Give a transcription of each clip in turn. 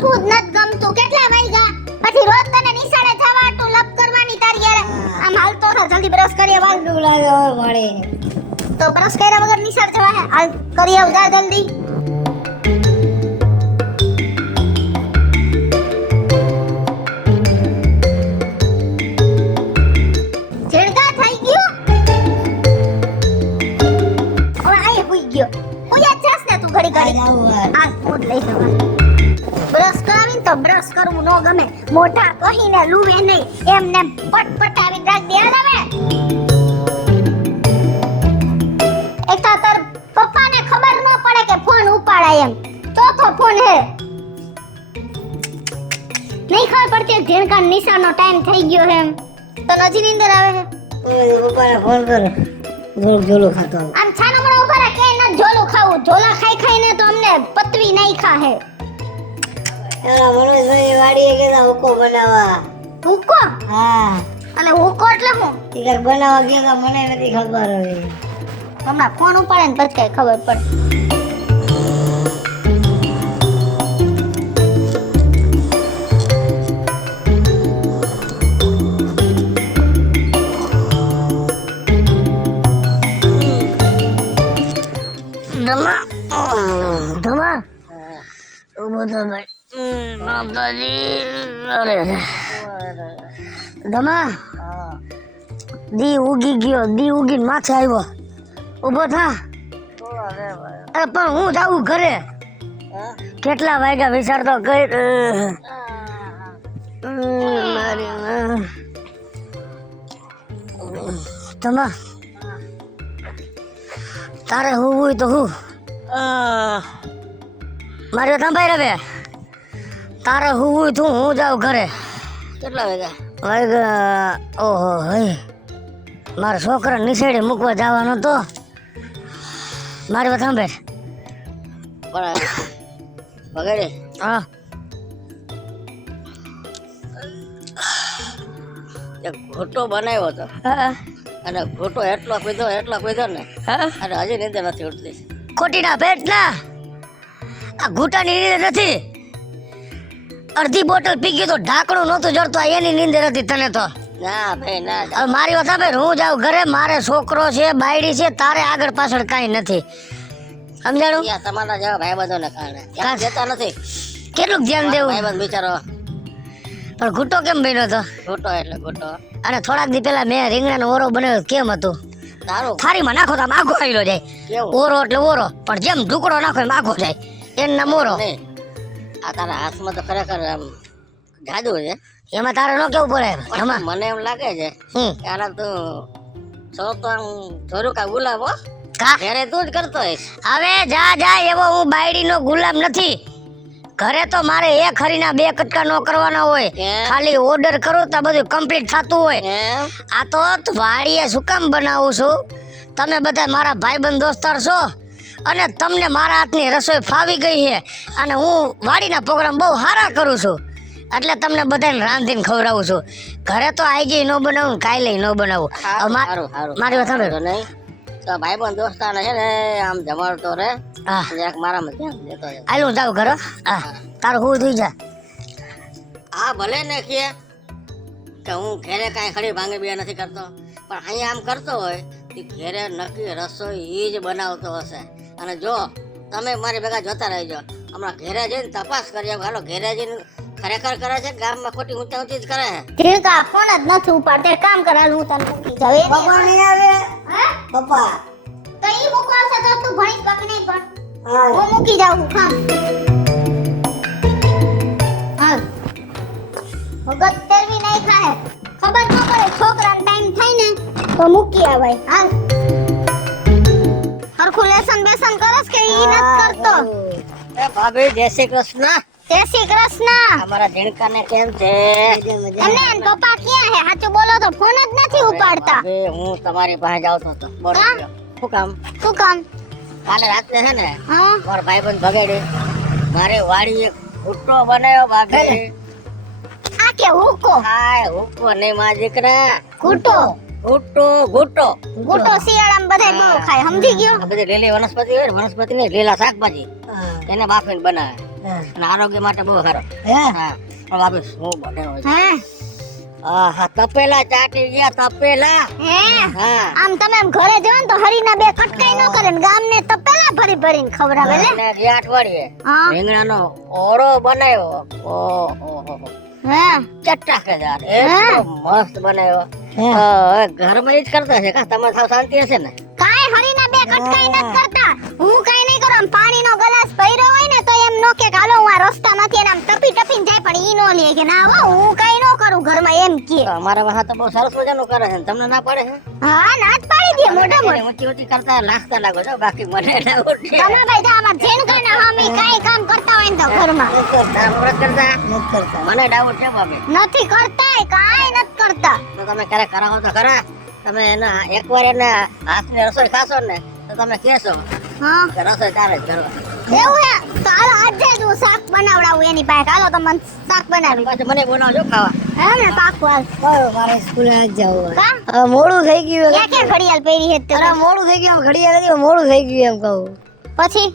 ઉઠવું જ નત ગમતું. કેટલા વાગ્યા? પછી રોજ તને નિશાળે જવા તો લપ કરવાની તારી યાર. આમ હાલતો થા, જલ્દી બ્રશ કરી વાળ લાગે વળે તો બ્રશ કર્યા વગર નિશાળ જવા હે. હાલ કરી આવ જા જલ્દી. જેડકા થઈ ગયું. હવે આય હુઈ ગયો. ઉયા જાસ ને તું ઘડી ઘડી. આ ફૂડ લઈ જવા. બ્રશ કરાવીને તો બ્રશ કરવું નો ગમે. મોઢા કહીને લૂવે નહીં. એમને પટપટાવી રાખ દે આવે. એક તો તાર પપ્પાને ખબર ન પડે કે ફોન ઉપાડાય એમ. ચોથો ફોન હે. નહીં ખબર પડતી ઝીણકા નિશાળનો ટાઈમ થઈ ગયો હે એમ. તો નજી નીંદર આવે હે. પપ્પાને ફોન કર ઝોલું ખાતો આમ છાનમડા ઉભા રહે કે ન ઝોલું ખાવું. ઝોલા ખાઈ ખાઈને તો અમને પતવી નહીં ખા હે. એલા મનોજભાઈ વાડીએ ગયા હુકો બનાવવા. હુકો? હા અને હુકો એટલે શું? ઈ બનાવવા ગયા મને નથી ખબર હવે. હમણાં ફોન ઉપાડે ને પછી કઈ ખબર પડે. ધમા ધમા ઉભો તો ભાઈ માતાજી અરે ધમા દી ઉગી ગયો. દી ઉગીને માથે આવ્યો. ઉભો થા. અરે પણ હું જાઉં ઘરે. કેટલા વાગ્યા વિચારતો કઈ ધમા તારે હું હોય તો હું મારે સાંભાઈ રવે. તારે હું હોય તું હું જાઉં ઘરે. કેટલા વાગ્યા? ઓહો હે મારા છોકરા નિશેડે મૂકવા જવાનો તો મારી વાત સાંભળ. વગેરે હા એક ઘોટો બનાવ્યો હતો અને ઘોટો એટલો પીધો ને અને હજી નીંદર નથી ઉઠતી. ખોટી ના ભેટ ના. આ ઘૂંટાની નીંદર નથી. અડધી બોટલ પી ગઈ તો ઢાંકણું નહોતું જડતો. એની નીંદર હતી તને તો. ના ભાઈ ના. હવે મારી વાત સાંભળ. હું જાઉં ઘરે. મારે છોકરો છે, બાયડી છે. તારે આગળ પાછળ કાંઈ નથી. સમજાણું? તમારા જેવા ભાઈબંધોને કારણે ધ્યાન દેતા નથી. કેટલું ધ્યાન દેવું ભાઈબંધ બિચારો. પણ ઘૂંટો કેમ બન્યો હતો? ઘૂંટો એટલે ઘૂંટો. અને થોડાક દી પહેલા મેં રીંગણાનો ઓરો બનાવ્યો. કેમ હતું? સારું. થાળીમાં નાખો તો આમ આખો આવેલો જાય. ઓરો એટલે ઓરો. પણ જેમ ઢુકડો નાખો એમ આખો જાય. એનું નામ ઓરો. આ તારા હાથમાં તો ખરેખર આમ જાદુ છે. એમાં તારે ન કેવું પડે. મને એમ લાગે છે આના તો તો આમ થોડુંક આ ગુલાબ હો. ઘરે તું જ કરતો હોય. હવે જા જા એવો હું બાયડીનો ગુલામ નથી. ઘરે તો મારે એક હરીના બે કટકા નો કરવાના હોય. ખાલી ઓર્ડર કરું તો બધું કમ્પ્લીટ થતું હોય. આ તો વાડીએ શું કામ બનાવું છું? તમે બધા મારા ભાઈબંધ દોસ્તાર છો અને તમને મારા હાથની રસોઈ ફાવી ગઈ છે અને હું વાડીના પ્રોગ્રામ બહુ સારા કરું છું એટલે તમને બધાને રાંધીને ખવડાવું છું. ઘરે તો આઈજી ન બનાવું, કાલે ન બનાવું. મારી વાત સાંભળો નહીં તો ભાઈબંધ દોસ્તારને છે ને આમ જમાડતો રે. હા મારામાં ધ્યાન દેતો હાલ હું જાઉં ઘરે. હા તારું હું થઈ જા. હા ભલે ને કે હું ઘરે કાંઈ ખડી ભાંગે બે નથી કરતો પણ અહીંયા આમ કરતો હોય કે ઘરે નક્કી રસોઈ એ જ બનાવતો હશે. અને જો તમે મારી ભેગા જોતા રહેજો. હમણાં ઘેરે જઈને તપાસ કરી આવો. હાલો ઘેરે જઈને ખરેખર કરે છે ગામમાં ખોટી ઊંચા ઊંચી જ કરે છે. ઝીણકા ફોન જ નથી ઉપાડતે. કામ કરાલ હું તને મૂકી જાવ. પપ્પા નહીં આવે. હા પપ્પા તો ઈ મૂકવાશે તો તું ભણી પક નહીં પણ હું મૂકી જાઉં. કામ હાલ ભગત તેરવી નહીં થાય. ખબર ન પડે છોકરાનો ટાઈમ થાય ને તો મૂકી આવાય. હાલ હરખું લેસન બેસન કરસ કે ઈ નત કરતો? એ ભાભી જય શ્રી કૃષ્ણ. જય શ્રી કૃષ્ણ. અમારા ઝીણકાને કેમ છે? અને પપ્પા ક્યાં હે? સાચું બોલો તો ફોન જ નથી ઉપાડતા. હું તમારી પાસે આવતો હતો. બોલો શું કામ? શું કામ? કાલે રાત્રે છે ને હા મારા ભાઈબંધ ભગાડી મારે વાડીએ ઘૂંટો બનાવ્યો ભાભી. આ કે હુકો? હાય હુકો નહીં મારા દીકરા. ઘૂંટો ઘૂંટો ઘૂંટો ઘૂંટો શિયાળામાં બધાય બહુ ખાય. સમજી ગયો? બધી લીલી વનસ્પતિ હોય ને, વનસ્પતિ ને લીલા શાકભાજી એને બાફીને બનાવે. અને આરોગ્ય માટે બહુ સારો. હા પણ બાપી શું બનાવ્યો છે? હે આહા તપેલા ચાટી ગયા તપેલા. હે હા આમ તમે આમ ઘરે જાવ ને તો હરીના બે કટકાઈ ન કરે ને ગામને તપેલા ભરી ભરીને ખવડાવે લે. અને ગયા અઠવાડિયે હા રીંગણાનો ઓળો બનાવ્યો. ઓહો હે ચટાકેદાર એટલો મસ્ત બનાવ્યો. હવે ઘરમાં ઈ જ કરતા છે કા? તમે સાવ શાંતિ હશે ને? કાઈ હરીના બે કટકાઈ ન કરતા. હું કાઈ નહીં કરું. આમ પાણીનો ગ્લાસ ભર્યો હોય ને તો એમ નો કે હાલો હું આ રસ્તામાંથી એને આમ ટપી ટપીને જાય પણ ઈ નો લે કે ના હો હું કાઈ ન કરું ઘરમાં એમ કે. તો અમારા વાહ તો બહુ સરસ મજાનું કરે છે ને તમને ના પાડે છે? હા નાચ પાડી દે મોઢા મોઢ. ઊંચી ઊંચી કરતા લાગતા લાગો છો બાકી મને ના ઉઠે. તમે ભાઈ તો આમાં જેનકાના હામી કાઈ કામ કરતા હોય ને તો ઘરમાં કરતા મને ડાઉટ છે બાપી. નથી કરતા કાઈ નથી કરતા. તો તમે ક્યારે કરાવો તો ખરા. તમે એના એકવાર એના હાથની રસોઈ ખાશો ને તો તમે કહેશો હા કે રસોઈ તારે જ કરવા. એવું હે તો હાલો આજે જ હું શાક બનાવડાવું એની પાસે. હાલો તો મને શાક બનાવી પાછું મને બોલાવજો ખાવા. હે ને પાકું હાલ. મારે સ્કૂલે આજ જવું. કા મોડું થઈ ગયું. ક્યાં ક્યાં ઘડિયાળ પહેરી હે તે? અરે મોડું થઈ ગયું ઘડિયાળ નથી મોડું થઈ ગયું એમ કહું. પછી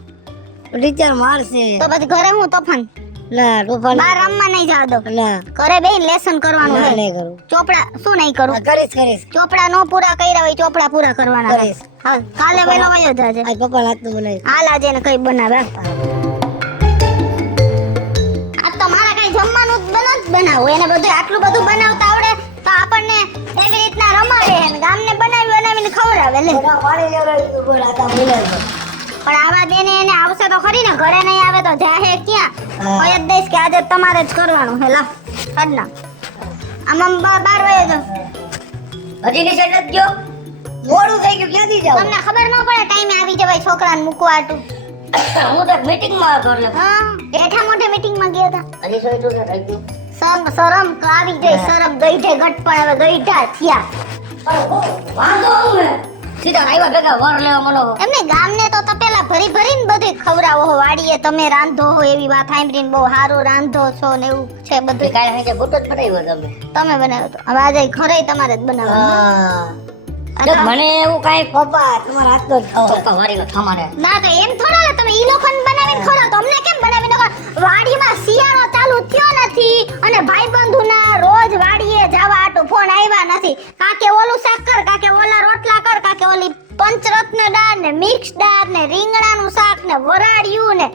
ટીચર મારશે. તો પછી ઘરે હું તોફાન ના તોફાન બહાર રમવા નહીં જાવ દો. ના ઘરે બેહીને લેસન કરવાનું ના છે. નહીં કરું. ચોપડા શું નહીં કરું? કરીશ ચોપડા નો પૂરા કર્યા હોય ચોપડા પૂરા કરવાના છે. કરીશ. હાલ કાલે વેલો વયો જાજે. આજ પપ્પા હાથનું બનાવીશ. હાલ આજે ને કઈ બનાવે. આ તો મારા કઈ જમવાનું જ બનાવું. એને બધું આટલું બધું બનાવતા આવડે તો આપણને એવી રીતના રમાડે ને ગામને બનાવીને ખવડાવે લે. પણ આવા દે ને એને આવશે તો ખરી ને. ઘરે નહીં આવે તો જાહે ક્યાં? કોઈ જ દઈશ કે આજે તમારે જ કરવાનું હે. લા કરના આમ બાર વયો જો. હજી નીચે નથી ગયો. મોડું થઈ ગયું ક્યાંથી જાવ? તમને ખબર ન પડે ટાઈમે આવી જવાય છોકરાને મૂકવા આટું. હું તો મીટિંગ માં હતો એટલે. હા એઠા મોઢે મીટિંગ માં ગયા હતા. હજી સોઈ તો થઈ ગયું. શરમ તો આવી ગઈ. શરમ ગઈઠે ગટ પણ હવે ગઈઠા થયા. વાંધો હું સીધા આવ્યા ભેગા વર લેવા મનો. એમને ગામને તો તપેલા ભરી ભરીને બધું ખવડાવો હો. વાડીએ તમે રાંધો હો એવી વાત સાંભળીને બહુ સારું રાંધો છો ને એવું છે બધું. કાલે હે ભૂત જ બનાવ્યો તમે. તમે બનાવ્યો તો હવે આજે ઘરે તમારે જ બનાવવાનું. મને એવું કાઈ પપ્પા તમારા હાથનો જ ખાવ. પપ્પા વારીનો થમારે. ના તો એમ થોડા તમે ઈ લોકોને બનાવીને ખવડાવો તો અમને કેમ બનાવીને ખવડાવો? વાડીમાં શિયાળો ચાલુ થયો નથી અને ભાઈબંધુના રોજ વાડીએ જવા આટો ફોન આવ્યા નથી. કાકે ઓલું શાક કર, કાકે ઓલા રોટલા કર, કાકે ઓલી પંચરત્ન દાળ ને મિક્સ દાળ ને રીંગણાનું શાક ને વરાળિયું ને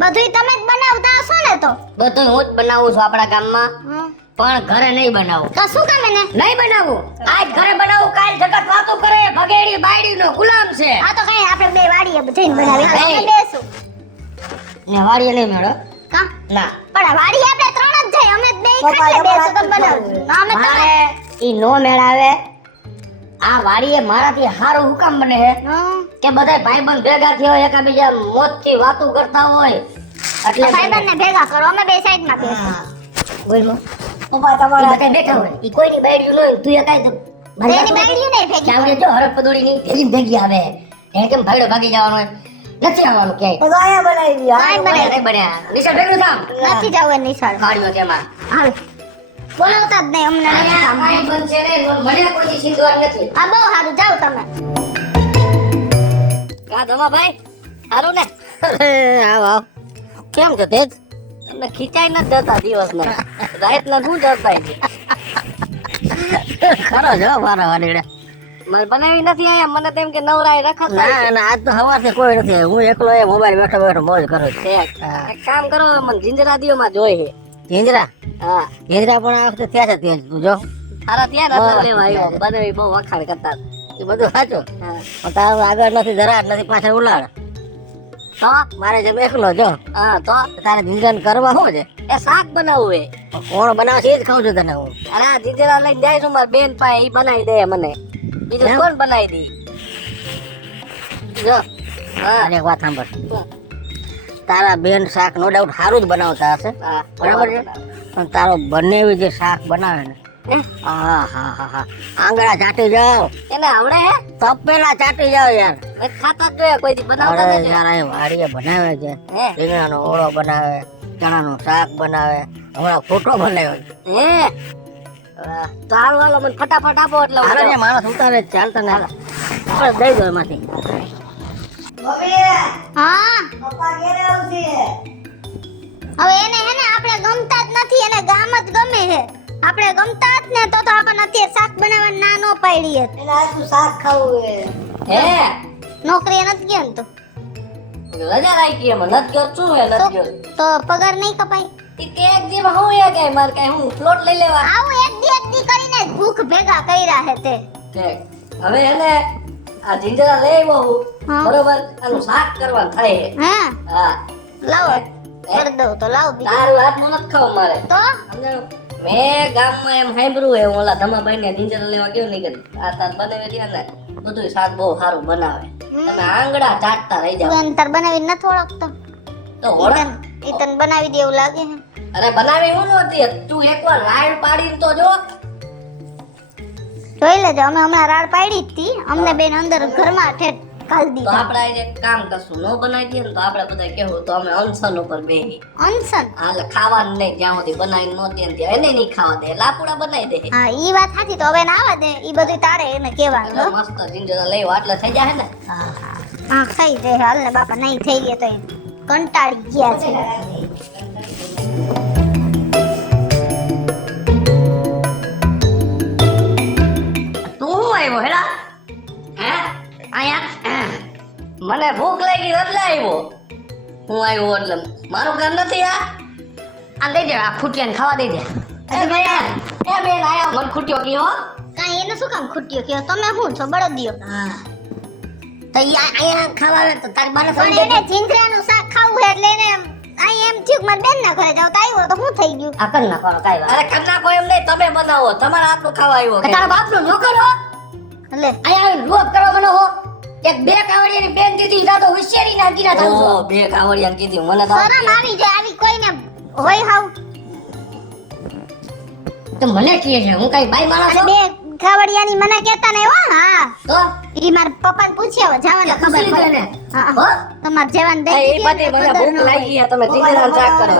બધુંય તમે જ બનાવતા હશો ને? તો બધું હું જ બનાવું છું આપણા ગામમાં પણ ઘરે નહીં બનાવું. તો શું કામ એને નહીં બનાવું. આજ ઘરે બનાવું કાલ જગત વાતો કરે ભગેડી બાયડીનો ગુલામ છે. આ તો કઈ આપણે બે વાડીએ જઈને બનાવી આપણે બેસું ને વાડીએ નહીં મેળો. કા ના પણ વાડીએ આપણે ત્રણ જ જાય. અમે જ બે ખાટલે બેસું તો બનાવજો. ના અમે મારે તમે ઈ નો મેળાવે. આ વાડીએ મારાથી હારું હુકામ બને છે કે બધા ભાઈબંધ ભેગા થયો એકાબીજા મોજથી વાતો કરતા હોય એટલે ભાઈબંધને ભેગા કરો. અમે બે સાઈડમાં બેસું. બોલો પપ્પા તમારા બધા બેઠા હોય ઈ કોઈની બાયડીયું ન હોય તું એ કાઈ એની બાયડીયું નહીં ભેગી ચાવડે જો હરક પદોડીની ભેગી ભેગી આવે એને કેમ ભાઈડો ભાગી જવાનો હોય નથી આવવાનું ક્યાંય. તો આયા બનાવી દીધા. કાંઈ બનાવી નહીં બન્યા નિશાળ ભેગું થામ નથી જવું એની નિશાળ. વાડીઓ તેમાં હાલ બોલાવતા જ નહીં અમને નથી આ કામ. કાંઈ બંધ છે ને મને કોઈ સિંધવાર નથી. આ બહુ સારું જાઓ તમે. કા ધમા ભાઈ હારું ને આવ આવ કેમ છે તેજ તમને ખીચાઈ ન જતા દિવસના રાતના શું જતા ખરો જો મારા વાડીડે મને બનાવી નથી આયા મને તેમ કે નવરાય રખત ના ના આજ તો સવારથી કોઈ નથી હું એકલો એ મોબાઈલ બેઠો બેઠો મોજ કરું છું. એક કામ કરો મને જીંજરા દીઓમાં જોઈ છે. જીંજરા હા જીંજરા પણ આ વખતે ત્યાં છે ત્યાં તું જો તારા ત્યાં નતો લેવા આવ્યો બનાવી બહુ વખાણ કરતા એ બધું સાચું પણ તારું આગળ નથી જરા નથી પાછળ ઉલાડ તો મારે જેમ એકલો જો હા તો તારે જીંજરા કરવા શું છે એ શાક બનાવવું એ કોણ બનાવશે એ જ ખાઉં છું તને હું અરે આ જીંજરા લઈને જાય છું મારા બેન પાસે એ બનાવી દે મને બીજું કોણ બનાવી દે જો હા એક વાત સાંભળ તારા બેન શાક નો ડાઉટ સારું જ બનાવતા હશે બરાબર છે પણ તારો બનેવી જે શાક બનાવે ને હા હા હા હા આંગળા ચાટી જાવ એને આવડે હે તપેલા ચાટી જાવ યાર ખાતા જ જોયા કોઈ દી બનાવતા નથી યાર આ વાડીએ બનાવે છે રીંગણાનો ઓળો બનાવે ચણાનું શાક બનાવે હમણાં ફોટો બનાવ્યો હે તો હાલો મને ફટાફટ આપો એટલે હાલો માણસ ઉતારે ચાલતા ને આપણે દઈ દો એમાંથી મમ્મી હા પપ્પા ઘરે આવશે. આપણે ગમતા જ ને તો આપણને અત્યારે શાક બનાવવા ના નો પાડી હતી. એટલે આજનું શાક ખાવું હે. હે નોકરીએ નથી ગયા ને રજા રાખી એમાં નથી ગયો શું હે નથી ગયો તો પગાર નહીં કપાય. ઈ કે એક દી હું એ કે માર કઈ હું પ્લોટ લઈ લેવા આવું એક દી કરીને ભૂખ ભેગા કર્યા હે તે. હવે એને આ જીંજરા લઈ આવ્યો હું હા. બરોબર આનું શાક કરવાનું થાય છે. હા હા લાવો કરી દઉં તો લાવો બીજું. તારું હાથનું નથી ખાવું મારે તો સમજાણું? મેં ગામમાં એમ સાંભળ્યું હે ઓલા ધમાભાઈ ને જીંજરા લેવા કેવું નહીં કરી આ તાર બનાવી રહ્યા ને બધું શાક બહુ સારું બનાવે તમે આંગળા ચાટતા રહી તું જાવ એને તાર બનાવી નથી ઓળખતો. તો ઓળખ ઈ તને બનાવી દે એવું લાગે હે. અરે બનાવી હું નહોતી તું એકવાર રાયડ પાડીને તો જો જોઈ લેજો અમે હમણાં રાડ પાડી જ હતી અમને બેન અંદર ઘરમાં ઠેઠ ઘાલ તો દીધા. આપણે આજે એક કામ કરશું નો બનાવી દઈએ ને તો આપણે બધા કેવું તો અમે અનશન ઉપર બેહી અનશન. હાલે ખાવાનું નહીં જ્યાં સુધી બનાવીને નો દે ને ત્યાં એને નહીં ખાવા દે લાપુડા બનાવી દે હા ઈ વાત સાચી તો હવે ના આવે દે ઈ બધું તારે એને કહેવાનું એટલે હો. મસ્ત જીંજરા લઈ એટલે થઈ જાય ને હા ખાઈ દે હાલ ને બાપા નહીં થઈ ગયો તો એમ કંટાળી ગયા છે. તું હું આવ્યો હેડા હે અહીંયા મને ભૂખ લાગી એટલે આવ્યો હું આવ્યો એટલે મારું ઘર નથી આ દઈ દે આ ખૂટિયાને ખાવા દઈ દે એ બેન આયા મન ખૂટ્યો કયો કાંઈ એને શું કામ ખૂટ્યો કયો તમે શું છો બળદિયો. હા તો અહીંયા ખાવા આવે તો તારી બાને પણ એને જીંજરાનું શાક ખાવું છે એટલે એને અહીં એમ થયું કે મારા બેનના ઘરે જાવ તો આવ્યો તો શું થઈ ગયું. આ કર નાખો કાઈ વાત અરે કર નાખો એમ નહીં તમે બનાવો તમારા હાથનું ખાવા આવ્યો તારા બાપનો નોકર હો એટલે અહીંયા રોજ કરવા મને હો એક બે કાવડિયાની બેન દીધી જા તો હોશિયારી નાખી ના થાવ ઓ બે કાવડિયાની કીધી મને તો શરમ આવી જાય આવી કોઈને હોય હાવ. તો મને કહે છે હું કઈ બાઈ માણસ અને બે ખાવડિયાની મને કહેતા નહીં હો. હા તો ઈ મારા પપ્પાને પૂછ્યા જવાને ખબર પૂછી પડે ને હા હો તમારે જવાન દઈ એ બધી મને ભૂખ લાગી છે તમે જીંજરાનું શાક કરો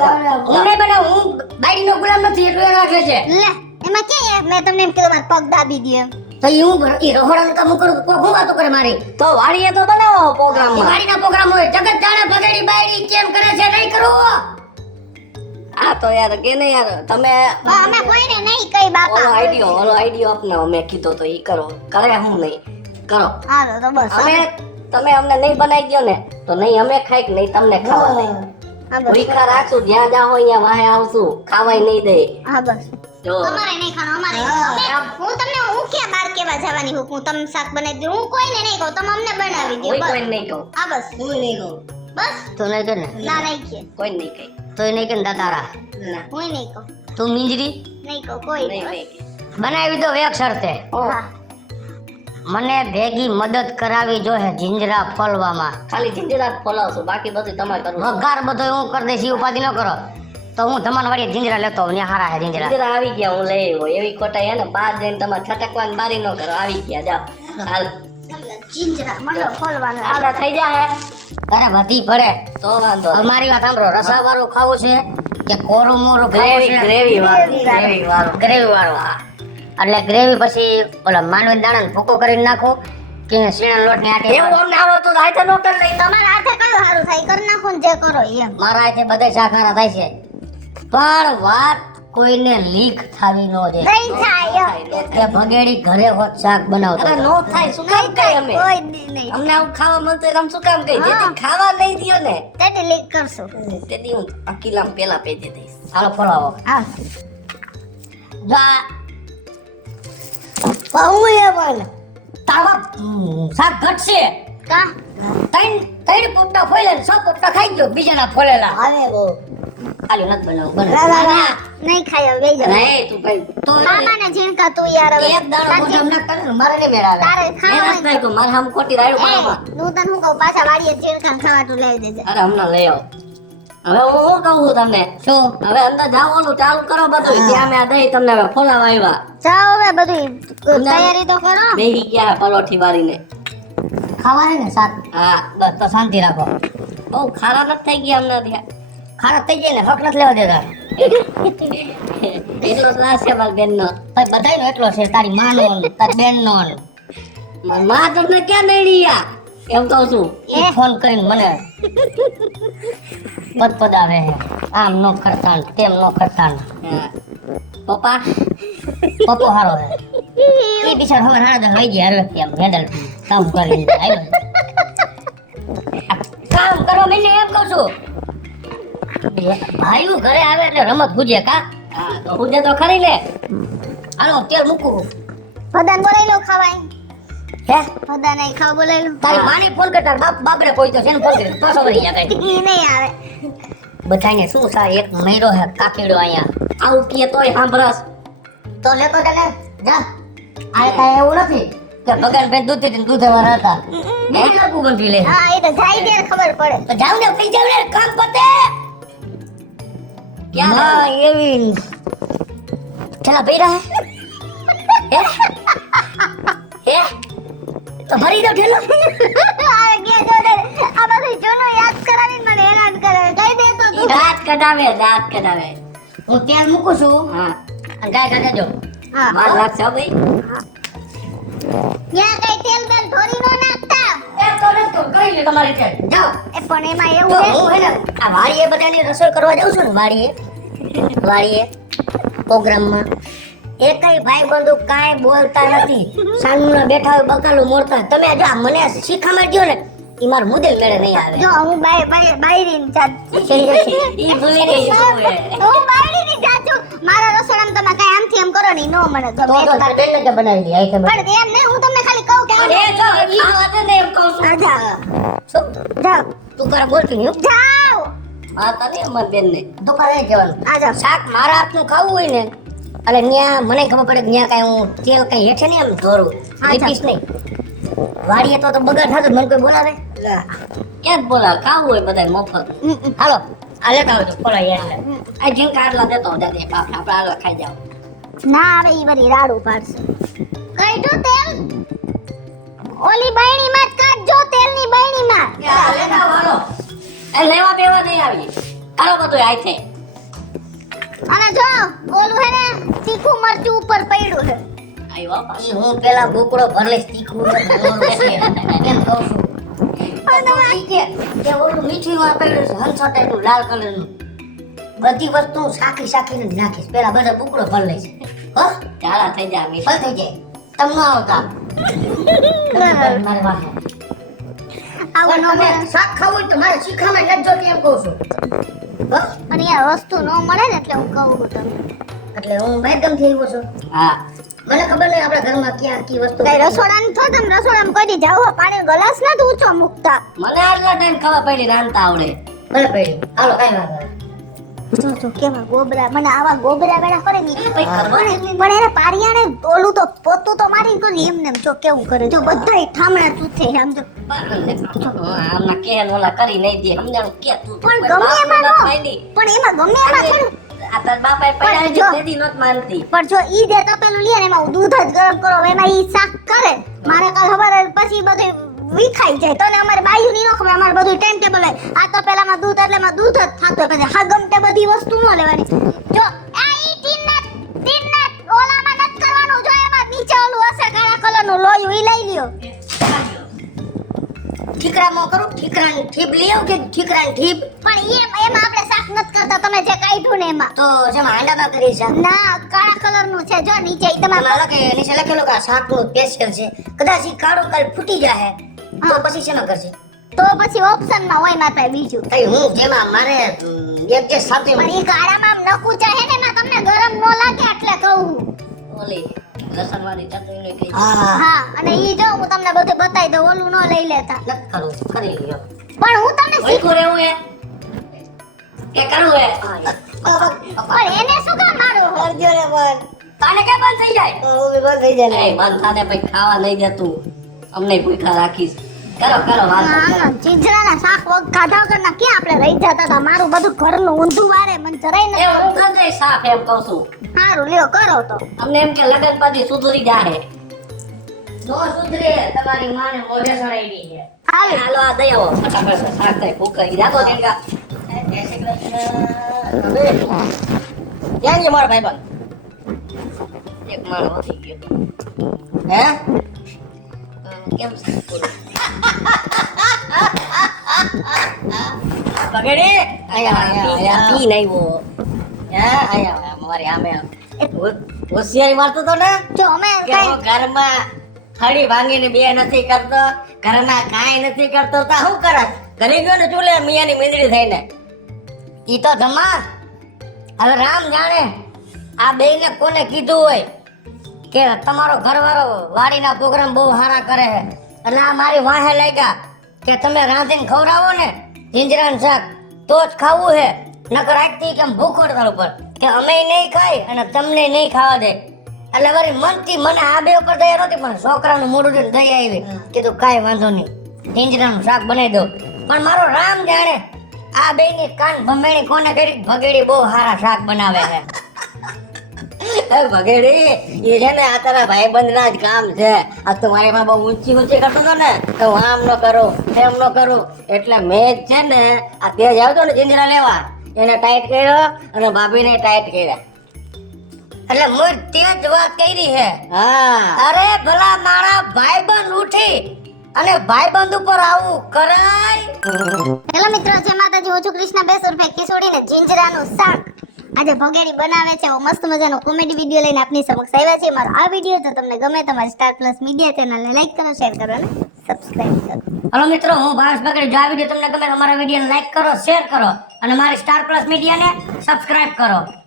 હું નહીં બનાવ હું બાઈનો ગુલામ નથી એટલું એ રાખે છે લે એમાં ક્યાં મેં તમને એમ કીધું મારા પગ દાબી દે એમ. તો હું ઈ રહોડાનું કામ કરું તો હું વાતો કરે મારી તો વાડીએ તો બનાવો પ્રોગ્રામ વાડીના પ્રોગ્રામ હોય જગત જાણે ભગેડી બાયડી કેમ કરે છે નહીં કરવો આ તો યાર કે ને યાર તમે અમે કોઈને નહીં કઈ બાપા. ઓલો આઈડિયો અપનાવો મેં કીધો તો ઈ કરો કરે હું નહીં કરો હાલો તો બસ અમે તમે અમને નહીં બનાવી દો ને તો નહીં અમે ખાઈ કે નહીં તમને ખાવા દે હા બસ ભૂખા રાખશું જ્યાં જાઓ અહીંયા વાહે આવશું ખાવાય નહીં દે હા બસ જો તમારે નહીં ખાવાનું અમારે હું તમને હું ક્યાં બાર કેવા જવાની હું તમને શાક બનાવી દઉં હું કોઈને નહીં કહું તમે અમને બનાવી દો કોઈ બસ કોઈ નહીં કહું હા બસ હું નહીં કહું બસ તો નહીં કે ને ના નહીં કે કોઈ નહીં કહે તો નહીં કે દાતારા ના હું નહીં કહું તું મિંજરી નહીં કહું કોઈ નહીં નહીં. નહીં બનાવી દો એક શરતે હા મને ભેગી મદદ કરાવી જોઈએ જીંજરા ફોલવામાં ખાલી જીંજરા ફોલાવશું બાકી બધું તમારે કરવું વઘાર બધો હું કરી દઈશ ઈ ઉપાધિ ન કરો તો હું તમારા વાડી જીંજરા લેતો ને હારા હે જીંજરા આવી ગયા હું લઈ આવ્યો એવી ખોટા હે ને બહાર જઈને તમારે છટકવાની બારી ન કરો આવી ગયા જાઓ હાલ જીંજરા મને ખોલવાનું આડા થઈ જાય અરે વધી પડે તો વાંધો મારી વાત સાંભળો રસા વાળું ખાવું છે કે કોરું મોરું ગ્રેવી ગ્રેવી વાળું ગ્રેવી વાળું હા એટલે ગ્રેવી પછી ઓલા માનવી દાણા ને ભૂકો કરીને નાખો કે શીણા લોટ ની આટે એવું અમને આવડતું તો હાથે નો કરી લઈ તમારા હાથે કયું સારું થાય કરી નાખો ને જે કરો એમ. મારા હાથે બધા શાખારા થાય છે પણ વાત કોઈને લીક થાવી નો દે નહીં થાય કે ભગેડી ઘરે હોત શાક બનાવતો અરે નો થાય શું કામ કહે અમે કોઈ દી નહીં અમને આવું ખાવા મળતું હોય તો આમ શું કામ કહી જેથી ખાવા નહીં દિયો ને તેડી લીક કરશું તેથી હું અકીલામ પેલા પે દે દઈશ હાલો ફોલાવો હા જા બહુ એ બોલ તાવા શાક ઘટશે કા ત્રણ પોપટા ફોલે ને 6 પોપટા ખાઈ ગયો બીજાના ફોલેલા હવે બહુ ખાલી નથી બનાવું નહીં ખાય હવે બેજો નહીં તું ભાઈ તો મામાને ઝીણકા તું યાર હવે એક દાડો મોઢમ ના કરે ને મારે નહીં મેળાવે તારે ખાવા મેં નથી કહ્યું મારે આમ ખોટી રાયડું પાડવામાં હું તને શું કહું પાછા વાડીએ ઝીણકા ખાવાતું લઈ દેજે અરે હમણાં લઈ આવો હવે હું શું કહું તમને શું હવે અંદર જાવાનું ચાલુ કરો બધું ત્યાં મેં આ દહીં તમને હવે ફોલાવા આવ્યા જાઓ હવે બધી તૈયારી તો કરો બેહી ગયા પરોઠી વાળીને ખાવા હે ને શાક હા બસ તો શાંતિ રાખો બહુ ખારા નથી થઈ ગયા હમણાં ત્યાં ખારા થઈ જાય ને હક નથી લેવા દેતા એટલો ત્રાસ છે મારી બેનનો બધાયનો એટલો છે તારી માનો તારી બેનનો મારી મા તમને ક્યાં નડી એમ કહું છું એ ફોન કરીને મને પદપદાવે છે આમ નો ખરતાણ તેમ નો ખરતાણ પપ્પા પપ્પો હારો છે એ બિચાર હવે હાડા લઈ ગયા હારે એમ હેન્ડલ કામ કરી આવ્યો કામ કરવા માંડી એમ કહું છું ભાઈઓ ઘરે આવે એટલે રમત ગુજે કા તો ગુજે તો ખરી લે હાલો તેલ મૂકું બધાને બોલાવી લો ખાવાય હે બધાને ખાવા બોલાવી લો તારી માને ફોન કરતા બાપરે પહોંચ્યો છે ને ફોન કર્યો તો ખબર જાય કઈ ઈ નહીં આવે બધાને શું સા એક મહિરો હે કાકીડો અહીંયા આવું કીએ તોય સાંભળસ તો લેતો તને જા આ કાંઈ એવું નથી કે ભગવાન બેન દૂધ વાળા હતા મેં લાગુ બંધી લે હા એ તો જાય ત્યારે ખબર પડે તો જાવ ને પી જાવ ને કામ પતે ક્યાં એવી ચલા પી રહા હે હે તો ભરી દો ઠેલો આ ગયા જોડે આ બધું જૂનો યાદ કરાવીને મને હેરાન કરે કહી દે તો તું દાંત કઢાવે હું તેલ મૂકું છું હા અને ગાય કાઢે જો હા માર લાગશે હો ભાઈ ત્યાં કઈ તેલ બેલ ઢોરી નો નાખતા એમ તો નથી તો કરી લે તમારી રીતે જાઓ એ પણ એમાં તો એવું હું હે ને આ વાડીએ બધાની રસોઈ કરવા જાઉં છું ને વાડીએ પ્રોગ્રામમાં એકઈ ભાઈ બંધુ કાંઈ બોલતા નથી સાંજના બેઠા હોય બકાલું મોરતા તમે જો આ મને શીખામણ દ્યો ને ઈ માર મુદે મેળે નહીં આવે જો હું બાયરીન જાત ઈ ભૂલી ગઈ છું એ. હું બાયરીની જાત છું મારા રસોડામાં તમે કઈ આમથી આમ કરો ને ઈ નો મને તો ગમે તો તાર બેનને કે બનાવી દે આઈ ખબર પણ એમ નહીં હું તમને ખાલી કહું કે પણ એ જો ઈ વાત ને એમ કહું છું જાઓ શું જાઓ તું કરે બોલતી નહીં જાઓ હા તને અમાર બેનને તો કરે જવાનું આ જાઓ શાક મારા હાથનું ખાવું હોય ને એટલે ન્યા મને ખબર પડે કે ન્યા કાંઈ હું તેલ કઈ હેઠે ને એમ ધોરું લીપીશ નહીં વાડીએ તો બગાડ થતો મને કોઈ બોલાવે ક્યાં જ બોલાવે ખાવું હોય બધા મફત હાલો આ લેતા આવજો ખોલાઈ એટલે આ જેમ કાઢલા દેતો દાદી બાપ આપણે હાલો ખાઈ જાવ ના આવે ઈ વરી રાડું પાડશે કઈઠું તેલ ઓલી બહેણીમાં જ કાઢજો તેલની બહેણીમાં લેતા હાલો એ લેવા બેવા નહીં આવી હાલો બધું આઈ છે અને જો ઓલું હે ને તીખું મરચું ઉપર પડ્યું છે આવ્યો ઈ હું પેલા બોકડો ભરલેસ તીખું ને મોરું છે કેમ કહું છું કે ઓલું મીઠું માં પડ્યું છે હંસો ટાઈપનું લાલ કલરનું બધી વસ્તુ શાખીને જ નાખીશ પેલા બધા બોકડો ભર લઈશ હો ચાલા થઈ જાય મીઠું થઈ જાય તમને આવતા મારે વાહ આવું ન મળે શાક ખાવું હોય તો મારે શીખામાં નથી જોતી એમ કહું છું હો અને યાર વસ્તુ ન મળે ને એટલે હું કહું છું તમને એટલે હું બેગમ થી આવ્યો છું હા મને ખબર નહીં આપણા ઘરમાં ક્યાં કી વસ્તુ કઈ રસોડાની થો તમે રસોડામાં કોઈ દી જાવ પાણી ગ્લાસ ના તો ઊંચો મૂકતા મને આટલા ટાઈમ ખબર પડી રાંધતા આવડે ભલે પડી હાલો કઈ વાત નહીં જો કેવા ગોબરા મને આવા ગોબરા બેડા કરે ને ભાઈ ખબર પણ એને પારિયાને ઓલું તો પોતું તો મારી કરી એમને એમ જો કેવું કરે જો બધાય ઠામણા ચૂથે આમ જો આમના કેન ઓલા કરી નહીં દે સમજાણું કે તું પણ ગમે એમાં નો પણ એમાં ગમે એમાં થોડું આ તાર બાપાએ પડ્યા જો દેદી નોત માનતી પણ જો ઈ દે તપેલું લે ને એમાં દૂધ જ ગરમ કરો એમાં ઈ શાક કરે મારે કાલ ખબર પછી બધું વિખાઈ જાય તો ને અમારે બાયુ ની નો ખબર અમારે બધું ટાઈમ ટેબલ હોય આ તો પેલામાં દૂધ એટલે માં દૂધ જ થાતો પછી હા ગમતે બધી વસ્તુ નો લેવાની જો આ ઈ ટીનના ઓલામાં નત કરવાનું જો એમાં નીચે ઓલું હશે કાળા કલરનું લોયું ઈ લઈ લ્યો ઠીકરામાં કરું ઠીકરાની ઠીપ લઈ આવ કે ઠીકરાની ઠીપ પણ એમાં આપણે શાક નત કરતા તમે જે કાઢ્યું ને એમાં તો જેમાં હાંડામાં કરી છે ના કાળા કલરનું છે જો નીચે ઈ તમારે તમારે કે નીચે લખેલું કે આ શાકનું સ્પેશિયલ છે કદાચ ઈ કાળું કાલ ફૂટી જાય તો પછી શેમાં કરશે તો પછી ઓપ્શનમાં હોય મારે પાસે બીજું તઈ હું જેમાં મારે એક જે સાથે પણ ઈ કાળામાં આમ નકું ચાહે ને એમાં તમને ગરમ નો લાગે એટલે કહું ઓલી લસણવાળી ચટણી કઈ હા અને ઈ જો હું તમને બધું બતાવી દઉં ઓલું નો લઈ લેતા લખ કરું કરી લ્યો પણ હું તમને ઓઈકો રહેવું હે કે કરું હે પણ એને શું કામ મારું કરજો રે પણ તાને કે બંધ થઈ જાય મમ્મી બંધ થઈ જાય એ બંધ થાને પછી ખાવા નહીં દેતું અમને ભૂખા રાખીશ કરો વાત ચીજડાના શાક વગ ખાધા વગર ના ક્યાં આપણે રહી જતા હતા મારું બધું ઘરનું ઊંધું વારે મને જરાય એ ન હું ગંદે સાફ એમ કહું છું સારું લ્યો કરો તો અમને એમ કે લગન પછી સુધરી જાહે નો સુધરે તમારી માને મોઢે સડાઈ છે હાલો આ દઈ આવો ફટાફટ શાક થાય ભૂખ કરી જાતો કેંગા ક્યાં ગયો મારો ભાઈબંધ એક મારો વધી ગયો હે કેમ છે બગડી આયા પી નહીં વો હે આયા મારી આમે હોશિયારી મારતો તો ને જો અમે કે કઈ હું ઘરમાં હળી ભાંગીને બે નથી કરતો ઘરમાં કાંઈ નથી કરતો તો શું કરત ઘરે ગયો ને ચૂલે મિયાની મીંદડી થઈને ઈ તો ધમા હવે રામ જાણે આ બેયને કોને કીધું હોય કે તમારો ઘરવાળો વાડીના પ્રોગ્રામ બહુ સારા કરે છે એટલે આ મારી વાહે લાગ્યા કે તમે રાંધીને ખવડાવો ને જીંજરાનું શાક તો જ ખાવું છે નકર આજથી કેમ ભૂખો તાર ઉપર કે અમે નહીં ખાઈ અને તમને નહીં ખાવા દે એટલે વળી મનથી મને આ બે ઉપર દયા નહોતી પણ છોકરાનું મોઢું જોઈને દયા આવી કીધું કાંઈ વાંધો નહીં જીંજરાનું શાક બનાવી દો પણ મારો રામ જાણે આ બેયની કાન ભમેણી કોને કરી ભગેડી બહુ સારા શાક બનાવે છે ભગેડી એ છે ને આ તારા ભાઈબંધ ના જ કામ છે આ તો મારી માં બહુ ઊંચી ઊંચી કરતો હતો ને તો હું આમ ન કરું તેમ ન કરું એટલે મેં જ છે ને આ તેજ આવતો ને જીંજરા લેવા એને ટાઈટ કર્યો અને ભાભીને ટાઈટ કર્યા એટલે મુજ તે જ વાત કરી છે હા અરે ભલા મારા ભાઈબંધ ઉઠી અને ભાઈબંધ ઉપર આવું કરાય હેલો મિત્રો, જય માતાજી. હું છું કૃષ્ણા. 200 રૂપિયા ખીસોડીને જીંજરાનું શાક આજે ભગેડી બનાવે છે. એવો મસ્ત મજાનો કોમેડી વિડીયો લઈને આપની સમક્ષ આવ્યા છે. મારો આ વિડીયો જો તમને ગમે તમારી સ્ટાર પ્લસ મીડિયા ચેનલને લાઈક કરો, શેર કરો અને સબસ્ક્રાઇબ કરો. હલો મિત્રો, હું ભાવેશ બકડી. જો આ વિડીયો તમને ગમે તો અમારા વિડીયોને લાઈક કરો, શેર કરો અને મારી સ્ટાર પ્લસ મીડિયાને સબસ્ક્રાઇબ કરો.